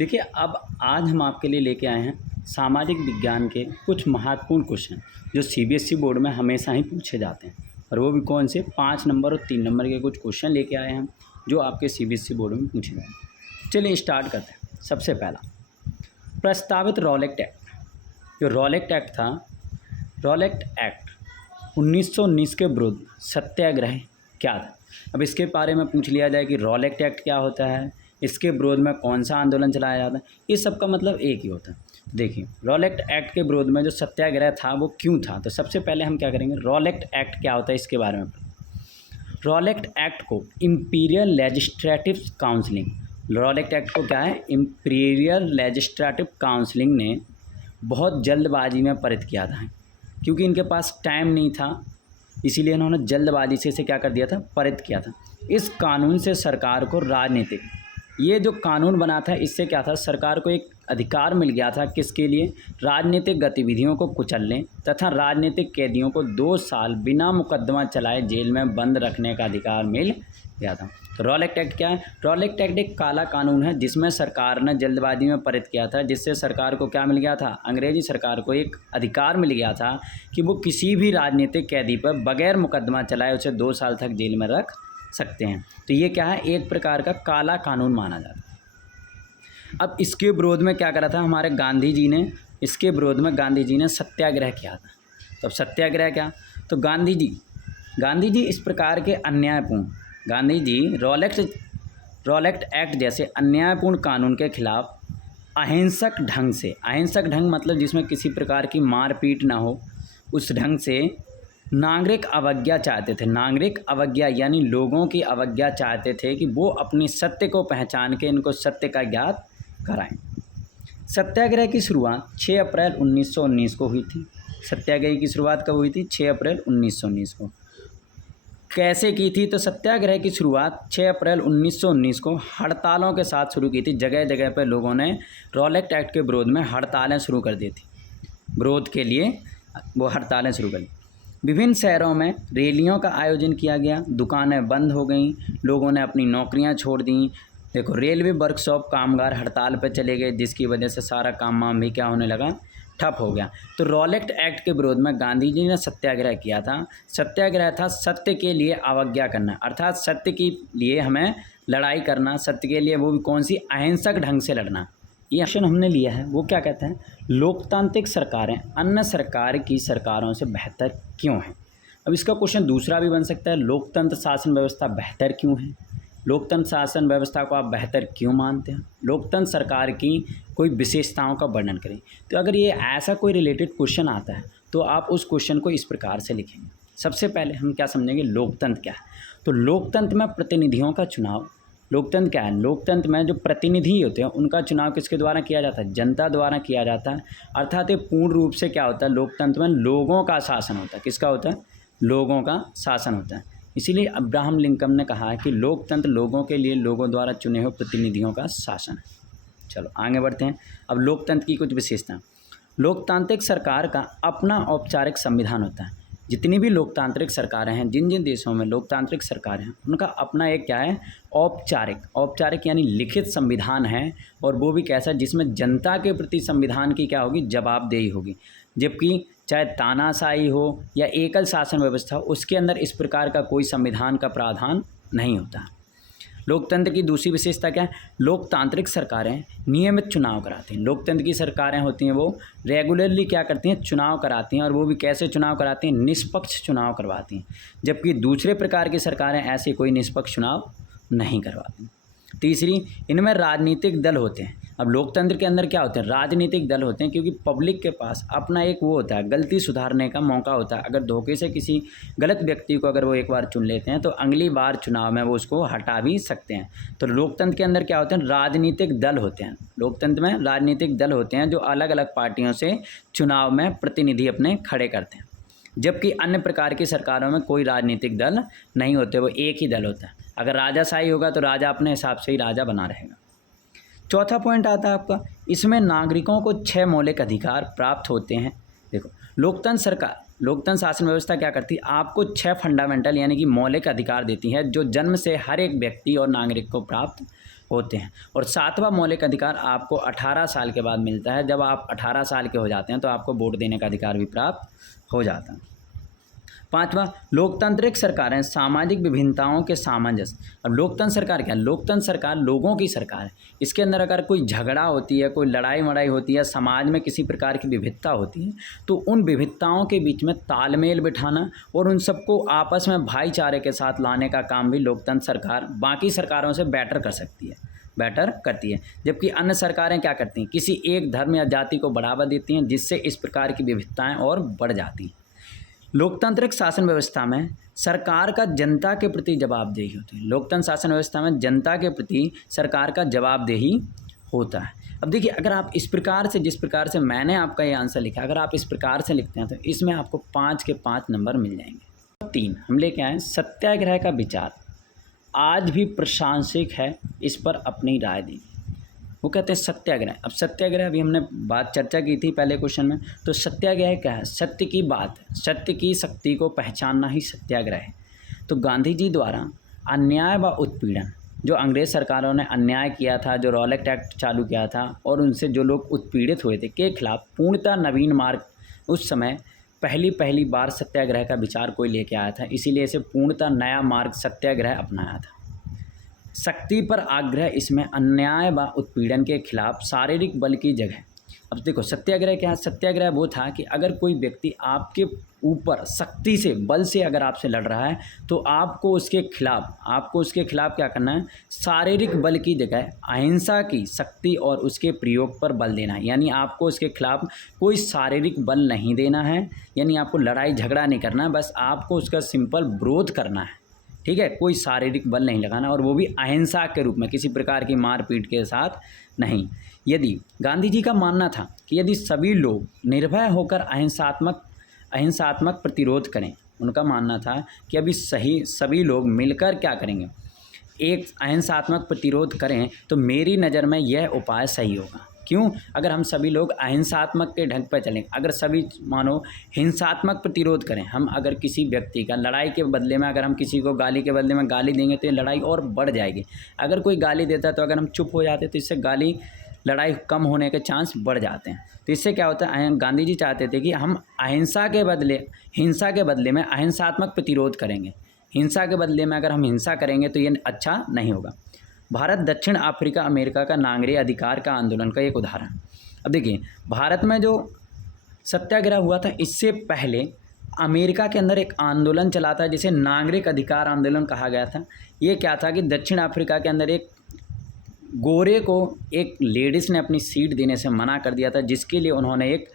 देखिए, अब आज हम आपके लिए लेके आए हैं सामाजिक विज्ञान के कुछ महत्वपूर्ण क्वेश्चन जो सीबीएसई बोर्ड में हमेशा ही पूछे जाते हैं। और वो भी कौन से 5 नंबर और 3 नंबर के कुछ क्वेश्चन लेके आए हैं जो आपके सीबीएसई बोर्ड में पूछे गए हैं। चलिए स्टार्ट करते हैं। सबसे पहला, प्रस्तावित रॉलेट एक्ट। जो रॉलेट एक्ट था, रॉलेट एक्ट 1919 के विरुद्ध सत्याग्रह क्या था। अब इसके बारे में पूछ लिया जाए कि रॉलेट एक्ट क्या होता है, इसके विरोध में कौन सा आंदोलन चलाया जाता है, ये सब का मतलब एक ही होता है। देखिए, रॉलेट एक्ट के विरोध में जो सत्याग्रह था वो क्यों था, तो सबसे पहले हम क्या करेंगे, रॉलेट एक्ट क्या होता है इसके बारे में। रॉलेट एक्ट को imperial legislative counselling, Rowlatt act को क्या है, इम्पीरियल लेजिस्लेटिव काउंसिलिंग ने बहुत जल्दबाजी में पारित किया था, क्योंकि इनके पास टाइम नहीं था, इसीलिए इन्होंने जल्दबाजी से इसे क्या कर दिया था, पारित किया था। इस कानून से सरकार को राजनीतिक, ये जो कानून बना था इससे क्या था, सरकार को एक अधिकार मिल गया था, किसके लिए, राजनीतिक गतिविधियों को कुचलने तथा राजनीतिक कैदियों को 2 साल बिना मुकदमा चलाए जेल में बंद रखने का अधिकार मिल गया था। तो रॉलेट एक्ट क्या है, रॉलेट एक्ट एक काला कानून है जिसमें सरकार ने जल्दबाजी में पारित किया था, जिससे सरकार को क्या मिल गया था, अंग्रेजी सरकार को एक अधिकार मिल गया था कि वो किसी भी राजनीतिक कैदी पर बगैर मुकदमा चलाए उसे 2 साल तक जेल में रख सकते हैं। तो ये क्या है, एक प्रकार का काला कानून माना जाता है। अब इसके विरोध में क्या करा था हमारे गांधी जी ने, इसके विरोध में गांधी जी ने सत्याग्रह किया था। तो अब सत्याग्रह क्या, तो गांधी जी इस प्रकार के अन्यायपूर्ण, गांधी जी रॉलेट एक्ट जैसे अन्यायपूर्ण कानून के खिलाफ अहिंसक ढंग से, अहिंसक ढंग मतलब जिसमें किसी प्रकार की मारपीट ना हो, उस ढंग से नागरिक अवज्ञा चाहते थे। नागरिक अवज्ञा यानी लोगों की अवज्ञा चाहते थे कि वो अपनी सत्य को पहचान के इनको सत्य का ज्ञात कराएं। सत्याग्रह की शुरुआत 6 अप्रैल 1919 को हुई थी। सत्याग्रह की शुरुआत कब हुई थी, 6 अप्रैल 1919 को। कैसे की थी, तो सत्याग्रह की शुरुआत 6 अप्रैल 1919 को हड़तालों के साथ शुरू की थी। जगह जगह पर लोगों ने रॉलेट एक्ट के विरोध में हड़तालें शुरू कर दी थी, विरोध के लिए वो हड़तालें शुरू कर दी। विभिन्न शहरों में रैलियों का आयोजन किया गया, दुकानें बंद हो गईं, लोगों ने अपनी नौकरियां छोड़ दी। देखो, रेलवे वर्कशॉप कामगार हड़ताल पर चले गए, जिसकी वजह से सारा काम वाम भी क्या होने लगा, ठप हो गया। तो रॉलेट एक्ट के विरोध में गांधी जी ने सत्याग्रह किया था। सत्याग्रह था सत्य के लिए अवज्ञा करना, अर्थात सत्य के लिए हमें लड़ाई करना, सत्य के लिए, वो भी कौन सी, अहिंसक ढंग से लड़ना। ये एक्शन हमने लिया है। वो क्या कहते हैं, लोकतांत्रिक सरकारें अन्य सरकार की सरकारों से बेहतर क्यों हैं। अब इसका क्वेश्चन दूसरा भी बन सकता है, लोकतंत्र शासन व्यवस्था बेहतर क्यों है, लोकतंत्र शासन व्यवस्था को आप बेहतर क्यों मानते हैं, लोकतंत्र सरकार की कोई विशेषताओं का वर्णन करें। तो अगर ये ऐसा कोई रिलेटेड क्वेश्चन आता है तो आप उस क्वेश्चन को इस प्रकार से लिखेंगे। सबसे पहले हम क्या समझेंगे, लोकतंत्र क्या है। तो लोकतंत्र में प्रतिनिधियों का चुनाव, लोकतंत्र क्या है, लोकतंत्र में जो प्रतिनिधि होते हैं उनका चुनाव किसके द्वारा किया जाता है, जनता द्वारा किया जाता है। अर्थात ये पूर्ण रूप से क्या होता है, लोकतंत्र में लोगों का शासन होता है। किसका होता है, लोगों का शासन होता है। इसीलिए अब्राहम लिंकन ने कहा है कि लोकतंत्र लोगों के लिए लोगों द्वारा चुने हुए प्रतिनिधियों का शासन है। चलो आगे बढ़ते हैं। अब लोकतंत्र की कुछ विशेषताएं। लोकतांत्रिक सरकार का अपना औपचारिक संविधान होता है। जितनी भी लोकतांत्रिक सरकारें हैं, जिन जिन देशों में लोकतांत्रिक सरकारें हैं, उनका अपना एक क्या है, औपचारिक यानी लिखित संविधान है। और वो भी कैसा, जिसमें जनता के प्रति संविधान की क्या होगी, जवाबदेही होगी। जबकि चाहे तानाशाही हो या एकल शासन व्यवस्था, उसके अंदर इस प्रकार का कोई संविधान का प्रावधान नहीं होता। लोकतंत्र की दूसरी विशेषता क्या है, लोकतांत्रिक सरकारें नियमित चुनाव कराती हैं। लोकतंत्र की सरकारें होती हैं वो रेगुलरली क्या करती हैं, चुनाव कराती हैं। और वो भी कैसे चुनाव कराती हैं, निष्पक्ष चुनाव करवाती हैं। जबकि दूसरे प्रकार की सरकारें ऐसे कोई निष्पक्ष चुनाव नहीं करवाती। तीसरी, इनमें राजनीतिक दल होते हैं। अब लोकतंत्र के अंदर क्या होते हैं, राजनीतिक दल होते हैं, क्योंकि पब्लिक के पास अपना एक वो होता है, गलती सुधारने का मौका होता है। अगर धोखे से किसी गलत व्यक्ति को अगर वो एक बार चुन लेते हैं तो अगली बार चुनाव में वो उसको हटा भी सकते हैं। तो लोकतंत्र के अंदर क्या होते हैं, राजनीतिक दल होते हैं। लोकतंत्र में राजनीतिक दल होते हैं जो अलग अलग पार्टियों से चुनाव में प्रतिनिधि अपने खड़े करते हैं। जबकि अन्य प्रकार की सरकारों में कोई राजनीतिक दल नहीं होते, वो एक ही दल होता है। अगर राजाशाही होगा तो राजा अपने हिसाब से ही राजा बना रहेगा। चौथा पॉइंट आता है आपका, इसमें नागरिकों को 6 मौलिक अधिकार प्राप्त होते हैं। देखो, लोकतंत्र शासन व्यवस्था क्या करती है, आपको 6 फंडामेंटल यानी कि मौलिक अधिकार देती है, जो जन्म से हर एक व्यक्ति और नागरिक को प्राप्त होते हैं। और 7वां मौलिक अधिकार आपको 18 साल के बाद मिलता है। जब आप 18 साल के हो जाते हैं तो आपको वोट देने का अधिकार भी प्राप्त हो जाता है। 5वां, लोकतांत्रिक सरकारें सामाजिक विभिन्नताओं के सामंजस्य। अब लोकतंत्र सरकार क्या है? लोकतंत्र सरकार लोगों की सरकार है। इसके अंदर अगर कोई झगड़ा होती है, कोई लड़ाई मड़ाई होती है, समाज में किसी प्रकार की विविधता होती है, तो उन विविधताओं के बीच में तालमेल बिठाना और उन सबको आपस में भाईचारे के साथ लाने का काम भी लोकतंत्र सरकार बाकी सरकारों से बेटर करती है। जबकि अन्य सरकारें क्या करती हैं? किसी एक धर्म या जाति को बढ़ावा देती हैं, जिससे इस प्रकार की विविधताएं और बढ़ जाती हैं। लोकतांत्रिक शासन व्यवस्था में सरकार का जनता के प्रति जवाबदेही होती है। लोकतंत्र शासन व्यवस्था में जनता के प्रति सरकार का जवाबदेही होता है। अब देखिए, अगर आप इस प्रकार से, जिस प्रकार से मैंने आपका ये आंसर लिखा, अगर आप इस प्रकार से लिखते हैं तो इसमें आपको 5 के 5 नंबर मिल जाएंगे। 3 हम लेके आए, सत्याग्रह का विचार आज भी प्रासंगिक है, इस पर अपनी राय दी। वो कहते हैं सत्याग्रह। अब सत्याग्रह अभी हमने चर्चा की थी पहले क्वेश्चन में। तो सत्याग्रह क्या है? सत्य की बात है, सत्य की शक्ति को पहचानना ही सत्याग्रह है। तो गांधी जी द्वारा अन्याय व उत्पीड़न, जो अंग्रेज़ सरकारों ने अन्याय किया था, जो रॉलेट एक्ट चालू किया था और उनसे जो लोग उत्पीड़ित हुए थे, के खिलाफ पूर्णतः नवीन मार्ग, उस समय पहली बार सत्याग्रह का विचार कोई लेके आया था, इसीलिए इसे पूर्णतः नया मार्ग सत्याग्रह अपनाया था। शक्ति पर आग्रह, इसमें अन्याय व उत्पीड़न के खिलाफ शारीरिक बल की जगह। अब देखो, सत्याग्रह क्या है? सत्याग्रह वो था कि अगर कोई व्यक्ति आपके ऊपर शक्ति से, बल से अगर आपसे लड़ रहा है, तो आपको उसके खिलाफ क्या करना है? शारीरिक बल की जगह अहिंसा की शक्ति और उसके प्रयोग पर बल देना है। यानी आपको उसके खिलाफ कोई शारीरिक बल नहीं देना है, यानी आपको लड़ाई झगड़ा नहीं करना है, बस आपको उसका सिंपल विरोध करना है। ठीक है, कोई शारीरिक बल नहीं लगाना, और वो भी अहिंसा के रूप में, किसी प्रकार की मारपीट के साथ नहीं। यदि गांधी जी का मानना था कि यदि सभी लोग निर्भय होकर अहिंसात्मक प्रतिरोध करें, उनका मानना था कि अभी सभी लोग मिलकर क्या करेंगे, एक अहिंसात्मक प्रतिरोध करें, तो मेरी नज़र में यह उपाय सही होगा। क्यों? अगर हम सभी लोग अहिंसात्मक के ढंग पर चलें, अगर सभी मानो हिंसात्मक प्रतिरोध करें, हम अगर किसी व्यक्ति का लड़ाई के बदले में, अगर हम किसी को गाली के बदले में गाली देंगे तो ये लड़ाई और बढ़ जाएगी। अगर कोई गाली देता है तो अगर हम चुप हो जाते तो इससे लड़ाई कम होने के चांस बढ़ जाते हैं। तो इससे क्या होता है? गांधी जी चाहते थे कि हम हिंसा के बदले में अहिंसात्मक प्रतिरोध करेंगे। हिंसा के बदले में अगर हम हिंसा करेंगे तो ये अच्छा नहीं होगा। भारत दक्षिण अफ्रीका अमेरिका का नागरिक अधिकार का आंदोलन का एक उदाहरण। अब देखिए, भारत में जो सत्याग्रह हुआ था, इससे पहले अमेरिका के अंदर एक आंदोलन चला था जिसे नागरिक अधिकार आंदोलन कहा गया था। ये क्या था कि दक्षिण अफ्रीका के अंदर एक गोरे को एक लेडीज़ ने अपनी सीट देने से मना कर दिया था, जिसके लिए उन्होंने एक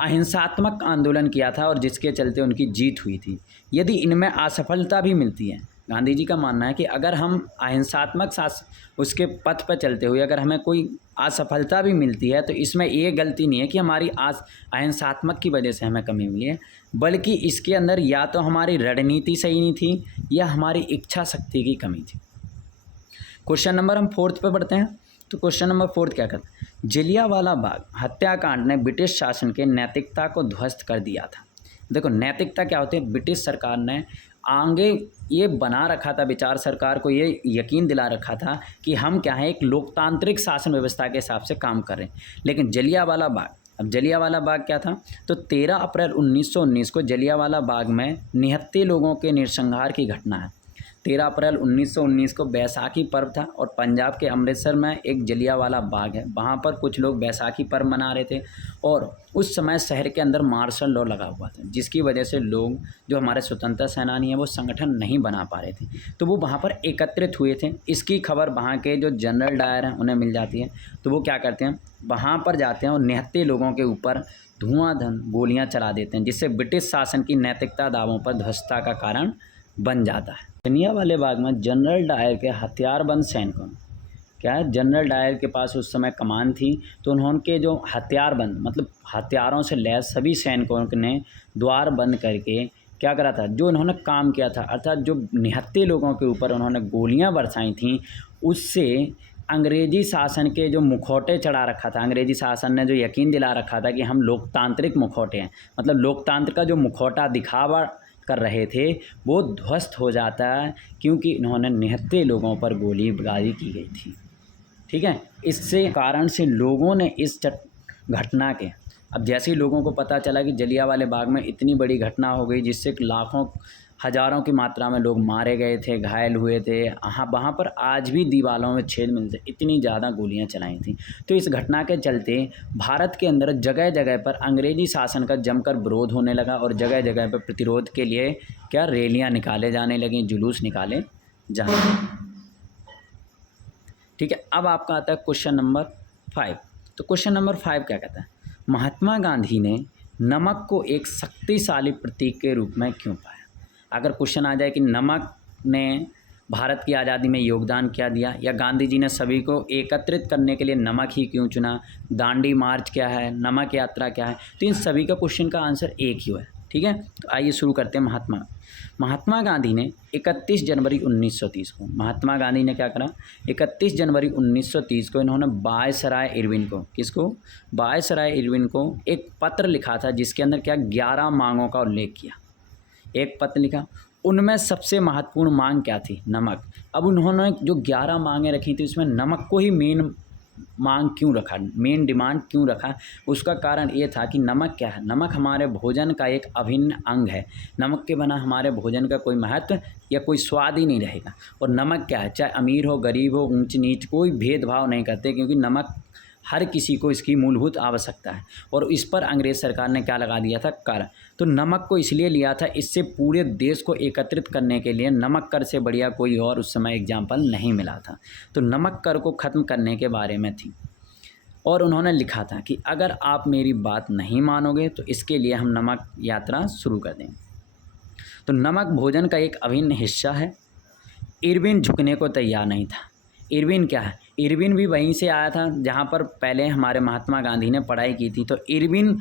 अहिंसात्मक आंदोलन किया था और जिसके चलते उनकी जीत हुई थी। यदि इनमें असफलता भी मिलती है, गांधी जी का मानना है कि अगर हम अहिंसात्मक उसके पथ पर चलते हुए अगर हमें कोई असफलता भी मिलती है, तो इसमें ये गलती नहीं है कि हमारी अहिंसात्मक की वजह से हमें कमी मिली है, बल्कि इसके अंदर या तो हमारी रणनीति सही नहीं थी या हमारी इच्छा शक्ति की कमी थी। क्वेश्चन नंबर हम 4 पे बढ़ते हैं। तो क्वेश्चन नंबर 4 क्या कहता है? जलियांवाला बाग हत्याकांड ने ब्रिटिश शासन के नैतिकता को ध्वस्त कर दिया था। देखो, नैतिकता क्या होती है? ब्रिटिश सरकार ने आगे ये बना रखा था, विचार सरकार को ये यकीन दिला रखा था कि हम क्या है, एक लोकतांत्रिक शासन व्यवस्था के हिसाब से काम कर रहे हैं। लेकिन जलियांवाला बाग, अब जलियांवाला बाग क्या था? तो 13 अप्रैल 1919 को जलियांवाला बाग में 79 लोगों के नरसंहार की घटना है। 13 अप्रैल 1919 को बैसाखी पर्व था और पंजाब के अमृतसर में एक जलियांवाला बाग है, वहाँ पर कुछ लोग बैसाखी पर्व मना रहे थे और उस समय शहर के अंदर मार्शल लॉ लगा हुआ था, जिसकी वजह से लोग जो हमारे स्वतंत्रता सेनानी हैं वो संगठन नहीं बना पा रहे थे, तो वो वहाँ पर एकत्रित हुए थे। इसकी खबर वहाँ के जो जनरल डायर हैं उन्हें मिल जाती है, तो वो क्या करते हैं, वहाँ पर जाते हैं और 79 लोगों के ऊपर धुआंधार गोलियाँ चला देते हैं, जिससे ब्रिटिश शासन की नैतिकता दावों पर ध्वस्तता का कारण बन जाता है। जलियांवाले बाग में जनरल डायर के हथियारबंद सैनिकों, क्या है, जनरल डायर के पास उस समय कमान थी, तो उन्होंने जो हथियारबंद मतलब हथियारों से लैस सभी सैनिकों ने द्वार बंद करके क्या करा था, जो उन्होंने काम किया था, अर्थात जो 79 लोगों के ऊपर उन्होंने गोलियां बरसाई थीं, उससे अंग्रेज़ी शासन के जो मुखौटे चढ़ा रखा था, अंग्रेज़ी शासन ने जो यकीन दिला रखा था कि हम लोकतांत्रिक मुखौटे हैं, मतलब लोकतंत्र का जो मुखौटा दिखावा कर रहे थे वो ध्वस्त हो जाता है, क्योंकि इन्होंने 79 लोगों पर गोलीबारी की गई थी। ठीक है। इससे कारण से लोगों ने इस घटना के, अब जैसे ही लोगों को पता चला कि जलियांवाला बाग में इतनी बड़ी घटना हो गई जिससे लाखों हज़ारों की मात्रा में लोग मारे गए थे, घायल हुए थे, वहाँ पर आज भी दीवारों में छेद मिलते, इतनी ज़्यादा गोलियां चलाई थी। तो इस घटना के चलते भारत के अंदर जगह जगह पर अंग्रेज़ी शासन का जमकर विरोध होने लगा और जगह जगह पर प्रतिरोध के लिए क्या रैलियाँ निकाले जाने लगी, जुलूस निकाले जाने लगे। ठीक है। अब आपका आता है क्वेश्चन नंबर 5। तो क्वेश्चन नंबर 5 क्या कहता है, महात्मा गांधी ने नमक को एक शक्तिशाली प्रतीक के रूप में क्यों पाया। अगर क्वेश्चन आ जाए कि नमक ने भारत की आज़ादी में योगदान क्या दिया, या गांधी जी ने सभी को एकत्रित करने के लिए नमक ही क्यों चुना, दांडी मार्च क्या है, नमक यात्रा क्या है, तो इन सभी का क्वेश्चन का आंसर एक ही है। ठीक है। तो आइए शुरू करते हैं। महात्मा गांधी ने 31 जनवरी 1930 को, महात्मा गांधी ने क्या करा, 31 जनवरी 1930 को इन्होंने वायसराय इरविन को, किसको, वायसराय इरविन को एक पत्र लिखा था जिसके अंदर क्या 11 मांगों का उल्लेख किया। एक पत्र लिखा, उनमें सबसे महत्वपूर्ण मांग क्या थी, नमक। अब उन्होंने जो 11 मांगें रखी थी उसमें नमक को ही मेन मांग क्यों रखा, मेन डिमांड क्यों रखा, उसका कारण ये था कि नमक क्या है, नमक हमारे भोजन का एक अभिन्न अंग है। नमक के बिना हमारे भोजन का कोई महत्व या कोई स्वाद ही नहीं रहेगा। और नमक क्या है, चाहे अमीर हो गरीब हो ऊंच नीच कोई भेदभाव नहीं करते, क्योंकि नमक हर किसी को इसकी मूलभूत आवश्यकता है। और इस पर अंग्रेज़ सरकार ने क्या लगा दिया था, कर। तो नमक को इसलिए लिया था, इससे पूरे देश को एकत्रित करने के लिए नमक कर से बढ़िया कोई और उस समय एग्जाम्पल नहीं मिला था। तो नमक कर को ख़त्म करने के बारे में थी। और उन्होंने लिखा था कि अगर आप मेरी बात नहीं मानोगे तो इसके लिए हम नमक यात्रा शुरू कर देंगे। तो नमक भोजन का एक अभिन्न हिस्सा है। इरविन झुकने को तैयार नहीं था। इरविन क्या है, इरविन भी वहीं से आया था जहाँ पर पहले हमारे महात्मा गांधी ने पढ़ाई की थी। तो इरविन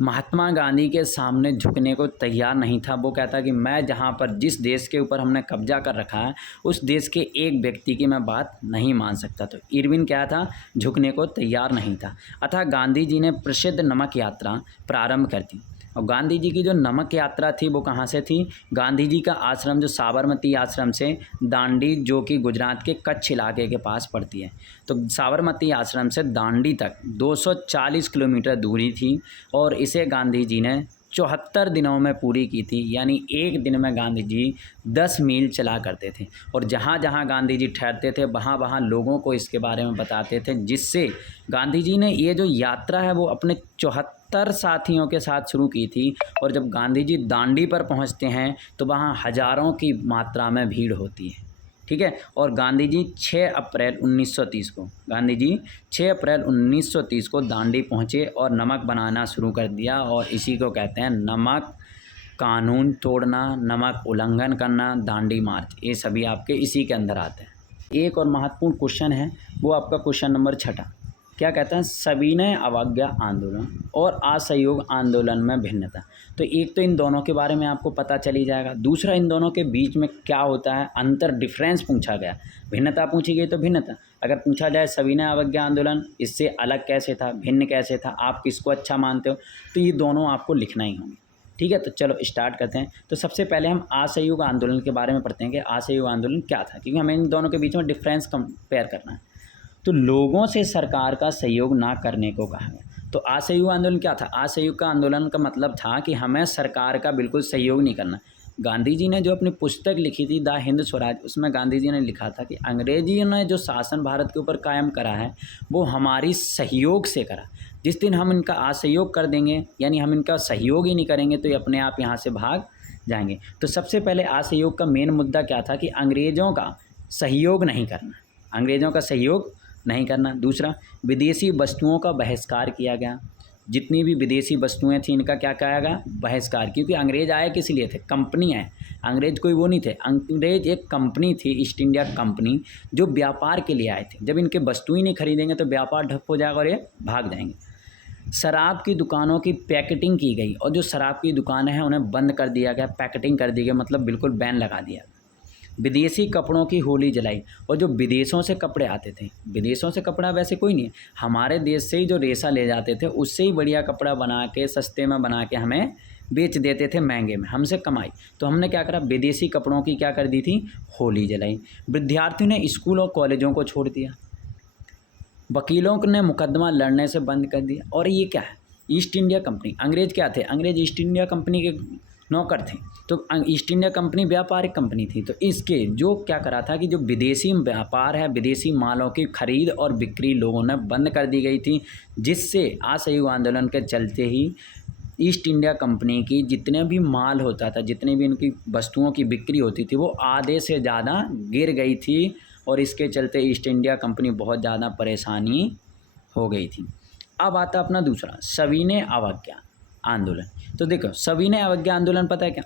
महात्मा गांधी के सामने झुकने को तैयार नहीं था। वो कहता कि मैं जहाँ पर जिस देश के ऊपर हमने कब्जा कर रखा है उस देश के एक व्यक्ति की मैं बात नहीं मान सकता। तो इरविन क्या था, झुकने को तैयार नहीं था। अतः गांधी जी ने प्रसिद्ध नमक यात्रा प्रारंभ कर दी। और गांधी जी की जो नमक यात्रा थी वो कहाँ से थी, गांधी जी का आश्रम जो साबरमती आश्रम से दांडी, जो कि गुजरात के कच्छ इलाके के पास पड़ती है, तो साबरमती आश्रम से दांडी तक 240 किलोमीटर दूरी थी। और इसे गांधी जी ने 74 दिनों में पूरी की थी। यानी एक दिन में गांधी जी 10 मील चला करते थे। और जहाँ जहाँ गांधी जी ठहरते थे वहाँ वहाँ लोगों को इसके बारे में बताते थे, जिससे गांधी जी ने ये जो यात्रा है वो अपने 74 साथियों के साथ शुरू की थी। और जब गांधी जी दांडी पर पहुँचते हैं तो वहाँ हज़ारों की मात्रा में भीड़ होती है। ठीक है। और गांधी जी 6 अप्रैल 1930 को, गांधी जी 6 अप्रैल 1930 को दांडी पहुँचे और नमक बनाना शुरू कर दिया। और इसी को कहते हैं नमक कानून तोड़ना, नमक उल्लंघन करना, दांडी मार्च, ये सभी आपके इसी के अंदर आते हैं। एक और महत्वपूर्ण क्वेश्चन है वो आपका क्वेश्चन नंबर 6। क्या कहता है, सविनय अवज्ञा आंदोलन और असहयोग आंदोलन में भिन्नता। तो एक तो इन दोनों के बारे में आपको पता चली जाएगा, दूसरा इन दोनों के बीच में क्या होता है, अंतर, डिफरेंस पूछा गया। भिन्नता पूछी गई तो भिन्नता, अगर पूछा जाए सविनय अवज्ञा आंदोलन इससे अलग कैसे था, भिन्न कैसे था, आप किसको अच्छा मानते हो, तो ये दोनों आपको लिखना ही होंगे। ठीक है। तो चलो स्टार्ट करते हैं। तो सबसे पहले हम असहयोग आंदोलन के बारे में पढ़ते हैं कि असहयोग आंदोलन क्या था, क्योंकि हमें इन दोनों के बीच में डिफरेंस कंपेयर करना है। तो लोगों से सरकार का सहयोग ना करने को कहा गया। तो असहयोग आंदोलन क्या था, असहयोग का आंदोलन का मतलब था कि हमें सरकार का बिल्कुल सहयोग नहीं करना। गांधी जी ने जो अपनी पुस्तक लिखी थी द हिंद स्वराज, उसमें गांधी जी ने लिखा था कि अंग्रेजियों ने जो शासन भारत के ऊपर कायम करा है वो हमारी सहयोग से करा। जिस दिन हम इनका असहयोग कर देंगे, यानी हम इनका सहयोग ही नहीं करेंगे, तो ये अपने आप यहाँ से भाग जाएंगे। तो सबसे पहले असहयोग का मेन मुद्दा क्या था कि अंग्रेज़ों का सहयोग नहीं करना, अंग्रेज़ों का सहयोग नहीं करना। दूसरा, विदेशी वस्तुओं का बहिष्कार किया गया। जितनी भी विदेशी वस्तुएं थी इनका क्या किया गया, बहिष्कार। क्योंकि अंग्रेज़ आए किस लिए थे, कंपनी आए, अंग्रेज़ कोई वो नहीं थे, अंग्रेज़ एक कंपनी थी, ईस्ट इंडिया कंपनी, जो व्यापार के लिए आए थे। जब इनके वस्तु ही नहीं खरीदेंगे तो व्यापार ठप हो जाएगा और ये भाग जाएंगे। शराब की दुकानों की पैकेटिंग की गई और जो शराब की दुकानें हैं उन्हें बंद कर दिया गया, पैकेटिंग कर दी गई, मतलब बिल्कुल बैन लगा दिया। विदेशी कपड़ों की होली जलाई। और जो विदेशों से कपड़े आते थे, विदेशों से कपड़ा वैसे कोई नहीं है, हमारे देश से ही जो रेशा ले जाते थे उससे ही बढ़िया कपड़ा बना के सस्ते में बना के हमें बेच देते थे महंगे में, हमसे कमाई। तो हमने क्या करा, विदेशी कपड़ों की क्या कर दी थी, होली जलाई। विद्यार्थियों ने स्कूल और कॉलेजों को छोड़ दिया। वकीलों ने मुकदमा लड़ने से बंद कर दिया। और ये क्या है, ईस्ट इंडिया कंपनी, अंग्रेज़ क्या थे, अंग्रेज़ ईस्ट इंडिया कंपनी के नौकर थे। तो ईस्ट इंडिया कंपनी व्यापारिक कंपनी थी, तो इसके जो क्या करा था कि जो विदेशी व्यापार है, विदेशी मालों की खरीद और बिक्री लोगों ने बंद कर दी गई थी, जिससे असहयोग आंदोलन के चलते ही ईस्ट इंडिया कंपनी की जितने भी माल होता था, जितने भी उनकी वस्तुओं की बिक्री होती थी, वो आधे से ज़्यादा गिर गई थी और इसके चलते ईस्ट इंडिया कंपनी बहुत ज़्यादा परेशानी हो गई थी। अब आता अपना दूसरा सविनय अवज्ञा आंदोलन। तो देखो सविनय अवज्ञा आंदोलन पता है क्या,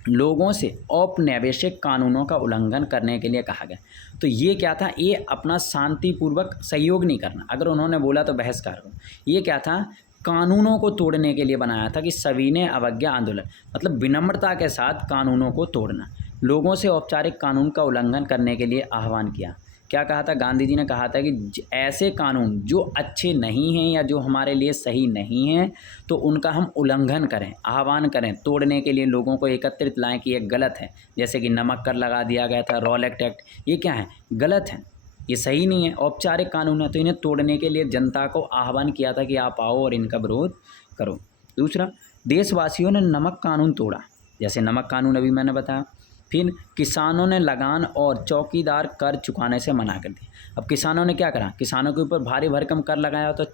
लोगों से औपनिवेशिक कानूनों का उल्लंघन करने के लिए कहा गया। तो ये क्या था, ये अपना शांतिपूर्वक सहयोग नहीं करना, अगर उन्होंने बोला तो बहिष्कार करो। ये क्या था, कानूनों को तोड़ने के लिए बनाया था कि सविनय अवज्ञा आंदोलन मतलब विनम्रता के साथ कानूनों को तोड़ना, लोगों से औपचारिक कानून का उल्लंघन करने के लिए आह्वान किया। क्या कहा था, गांधी जी ने कहा था कि ऐसे कानून जो अच्छे नहीं हैं या जो हमारे लिए सही नहीं हैं, तो उनका हम उल्लंघन करें, आह्वान करें, तोड़ने के लिए लोगों को एकत्रित लाएं कि ये गलत है। जैसे कि नमक कर लगा दिया गया था, रॉलेट एक्ट, ये क्या है, गलत है, ये सही नहीं है, औपचारिक कानून है। तो इन्हें तोड़ने के लिए जनता को आह्वान किया था कि आप आओ और इनका विरोध करो। दूसरा, देशवासियों ने नमक कानून तोड़ा, जैसे नमक कानून अभी मैंने बताया। फिर किसानों ने लगान और चौकीदार कर चुकाने से मना कर दिया। अब किसानों ने क्या करा, किसानों के ऊपर भारी भरकम कर लगाया। तो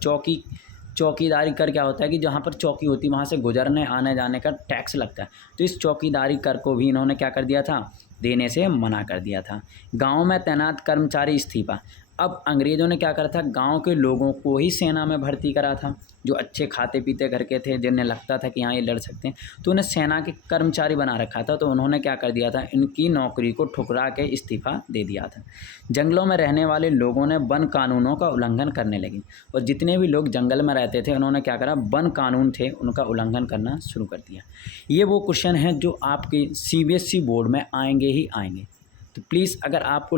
चौकीदारी कर क्या होता है कि जहाँ पर चौकी होती है वहाँ से गुजरने आने जाने का टैक्स लगता है, तो इस चौकीदारी कर को भी इन्होंने क्या कर दिया था, देने से मना कर दिया था। गाँव में तैनात कर्मचारी इस्तीफा। अब अंग्रेज़ों ने क्या करा था, गांव के लोगों को ही सेना में भर्ती करा था, जो अच्छे खाते पीते घर के थे, जिन्हें लगता था कि हाँ ये लड़ सकते हैं, तो उन्हें सेना के कर्मचारी बना रखा था। तो उन्होंने क्या कर दिया था, इनकी नौकरी को ठुकरा के इस्तीफा दे दिया था। जंगलों में रहने वाले लोगों ने वन कानूनों का उल्लंघन करने लगे, और जितने भी लोग जंगल में रहते थे उन्होंने क्या करा, वन कानून थे उनका उल्लंघन करना शुरू कर दिया। ये वो क्वेश्चन हैं जो आपके CBSE बोर्ड में आएंगे ही आएंगे। तो प्लीज़ अगर आपको